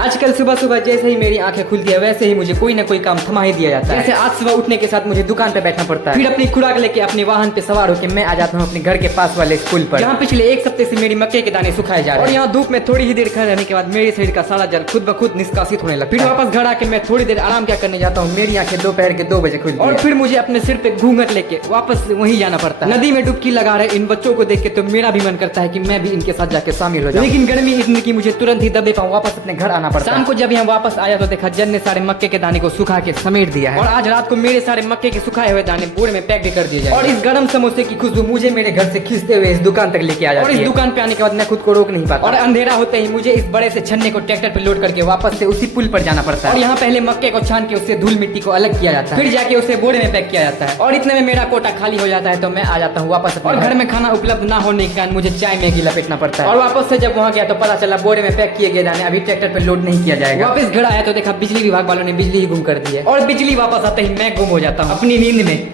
आजकल सुबह सुबह जैसे ही मेरी आंखें खुलती है वैसे ही मुझे कोई ना कोई काम थमा ही दिया जाता है। जैसे आज सुबह उठने के साथ मुझे दुकान पे बैठना पड़ता है, फिर अपनी खुराक लेके अपने वाहन पे सवार होकर मैं आ जाता हूँ अपने घर के पास वाले स्कूल पर, जहाँ पिछले एक हफ्ते से मेरी मक्के के दाने सुखाए जा रहे हैं। और यहाँ धूप में थोड़ी ही देर खड़े रहने के बाद मेरे शरीर का सारा जल खुद ब खुद निष्कासित होने लगता है। फिर वापस घर आके मैं थोड़ी देर आराम क्या करने जाता हूँ, मेरी आंखें दोपहर के 2 बजे खुलती है और फिर मुझे अपने सिर पे घूंघट लेके वापस वहीं जाना पड़ता है। नदी में डुबकी लगा रहे इन बच्चों को देख के तो मेरा भी मन करता है कि मैं भी इनके साथ जाके शामिल हो जाऊं, लेकिन गर्मी इतनी की मुझे तुरंत ही दबे पाऊं वापस अपने घर आना पड़ता है। शाम को जब यहाँ वापस आया तो देखा जन ने सारे मक्के के दाने को सुखा के समेट दिया है और आज रात को मेरे सारे मक्के के सुखाए हुए दाने बोरे में पैक भी कर दिए जाए और इस गर्म समोसे की खुशबू मुझे मेरे घर से खींचते हुए इस दुकान तक लेके आ जाती है। और इस दुकान पे आने के बाद मैं खुद को रोक नहीं पाता और अंधेरा होते ही मुझे इस बड़े से छन्ने को ट्रैक्टर पे लोड करके वापस से उसी पुल पर जाना पड़ता है। और यहाँ पहले मक्के को छान के उससे धूल मिट्टी को अलग किया जाता है, फिर जाके उसे बोरे में पैक किया जाता है और इतने में मेरा कोटा खाली हो जाता है तो मैं आ जाता हूँ वापस अपने घर में। खाना उपलब्ध ना होने के कारण मुझे चाय मैगी लपेटना पड़ता है और वापस से जब वहाँ गया तो पता चला बोरे में पैक किए गए दाने अभी ट्रैक्टर पे लोड नहीं किया जाएगा। वापस घर आया तो देखा बिजली विभाग वालों ने बिजली ही गुम कर दी है और बिजली वापस आते ही मैं गुम हो जाता हूँ अपनी नींद में।